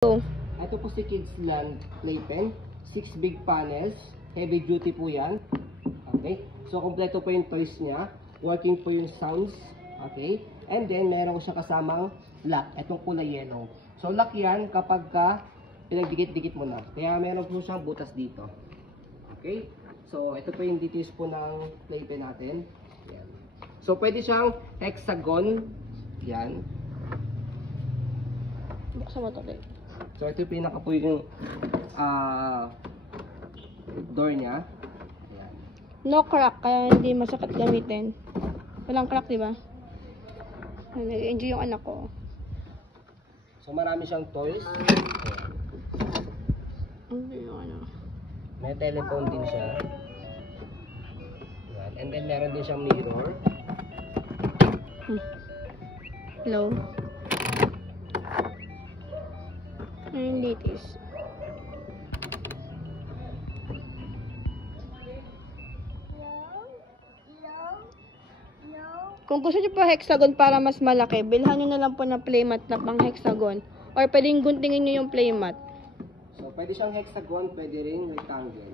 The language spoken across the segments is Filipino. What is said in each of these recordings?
Ito po si Kidsland Playpen. 6 big panels. Heavy duty po yan. Okay. So, kompleto po yung toys niya. Working po yung sounds. Okay. And then, meron ko siya kasamang lock. Itong kulay yellow. So, lock yan kapag ka pinagdikit-dikit mo na. Kaya meron po siyang butas dito. Okay. So, ito po yung details po ng playpen natin. Yan. So, pwede siyang hexagon. Yan. Buksan mo ito, babe. So, ito yung pinaka po yung door niya. Ayan. No crack, kaya hindi masakit gamitin. Walang crack, di ba? Nag-enjoy yung anak ko. So, marami siyang toys. Ano? May telephone din siya. Ayan. And then, meron din siyang mirror. Hello? Ano yung latest? Kung gusto nyo po hexagon para mas malaki, bilhan nyo na lang po ng playmat na pang hexagon. Or pwedeng guntingin nyo yung playmat. So, pwede siyang hexagon, pwede rin rectangle.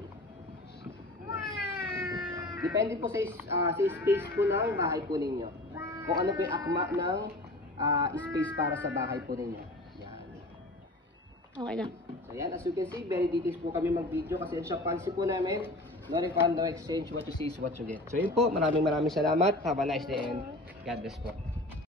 Depende po sa space po ng bahay po ninyo. Kung ano po yung akma ng space para sa bahay po ninyo. Yan. Okay na. So, yan. As you can see, very details po kami mag-video kasi sa policy po namin, no refund, no exchange, what you see is what you get. So, yun po. Maraming salamat. Have a nice day and God bless po.